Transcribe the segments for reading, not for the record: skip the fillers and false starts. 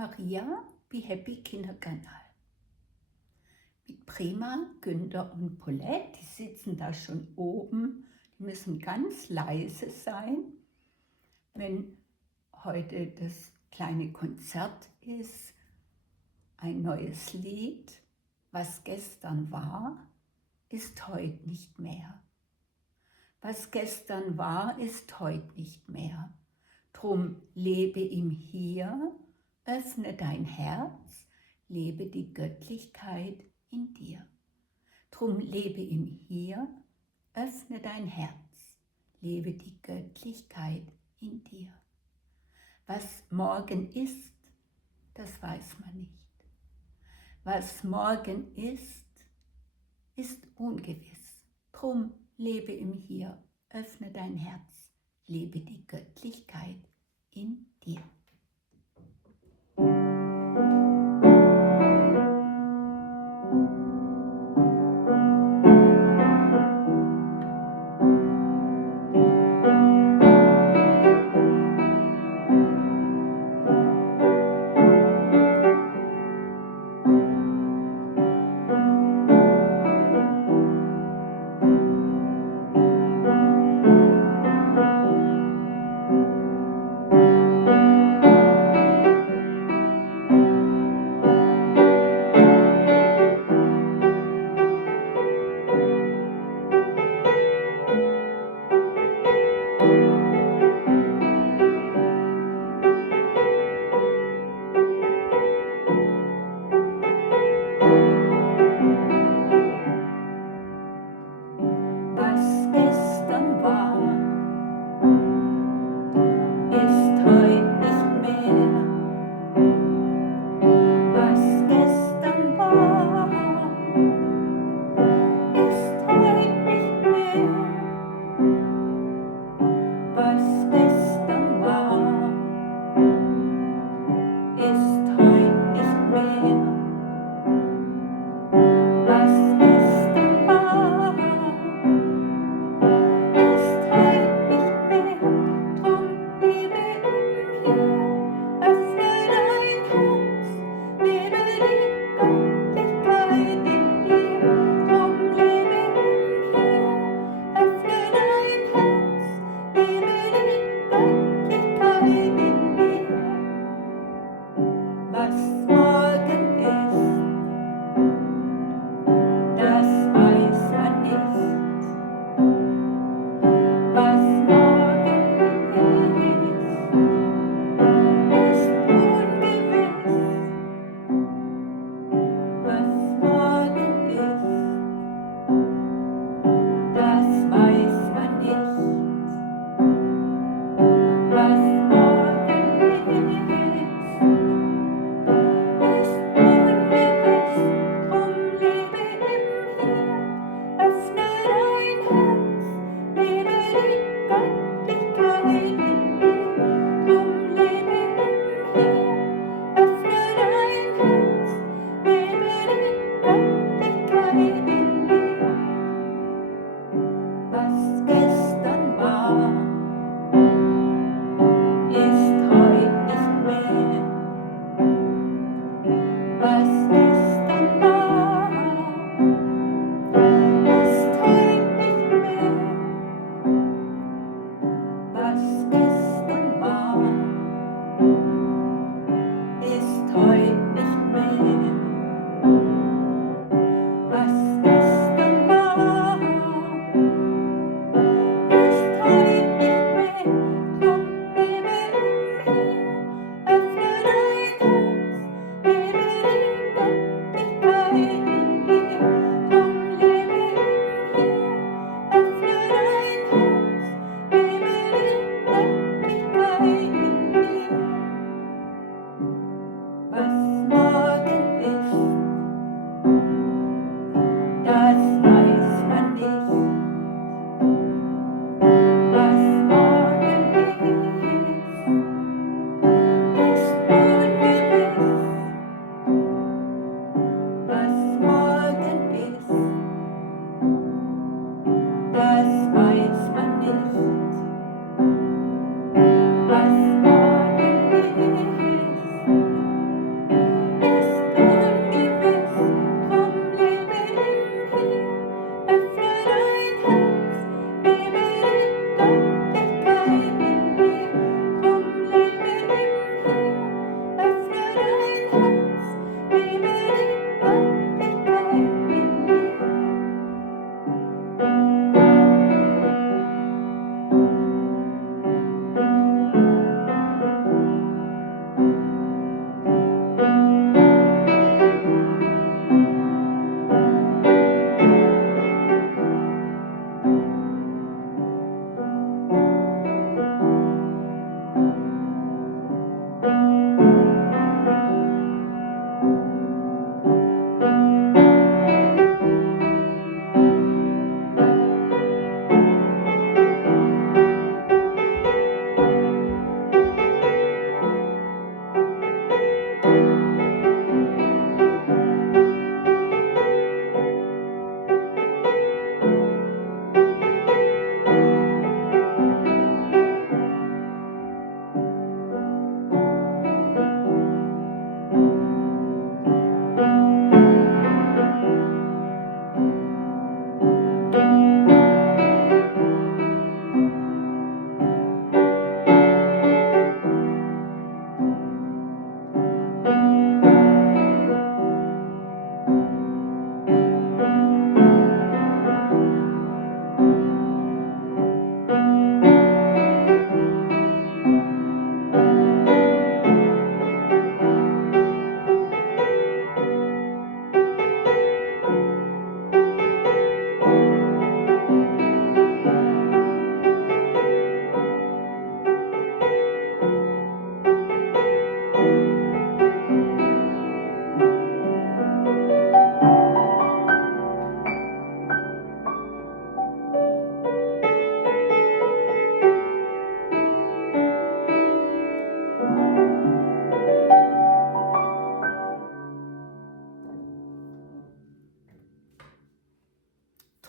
Maria Be Happy Kinderkanal. Mit Prima, Günther und Paulette, die sitzen da schon oben. Die müssen ganz leise sein, wenn heute das kleine Konzert ist. Ein neues Lied, was gestern war, ist heute nicht mehr. Was gestern war, ist heute nicht mehr. Drum lebe im Hier, öffne dein Herz, lebe die Göttlichkeit in dir. Drum lebe im Hier, öffne dein Herz, lebe die Göttlichkeit in dir. Was morgen ist, das weiß man nicht. Was morgen ist, ist ungewiss. Drum lebe im Hier, öffne dein Herz, lebe die Göttlichkeit in dir. Was gestern war, ist heute nicht mehr. Was gestern war, ist heute nicht mehr. Was gestern war, ist heute nicht mehr. Was gestern war, ist heute nicht mehr. Drum lebe im Hier, öffne dein Herz, lebe die Göttlichkeit in dir. Drum lebe im Hier, öffne dein Herz, lebe die Göttlichkeit in dir. Was morgen ist, das weiß man nicht. Was morgen ist ungewiss. Was morgen ist, das weiß man nicht. Was morgen ist ungewiss. Drum lebe im Hier, öffne dein Herz, lebe die Göttlichkeit in dir. Drum lebe im Hier, öffne dein Herz, lebe die Göttlichkeit in dir. Was gestern war, ist heute nicht mehr. Was gestern war, ist heute nicht mehr. Was gestern war, ist heute nicht mehr. Was gestern war, ist heute nicht mehr. Drum lebe im Hier, öffne dein Herz, lebe die Göttlichkeit in dir. Drum lebe im Hier, öffne dein Herz, lebe die Göttlichkeit in dir. Was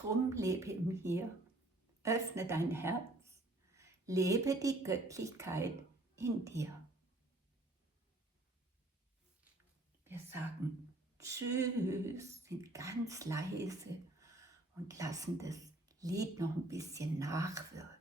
Drum lebe im Hier, öffne dein Herz, lebe die Göttlichkeit in dir. Wir sagen Tschüss, sind ganz leise und lassen das Lied noch ein bisschen nachwirken.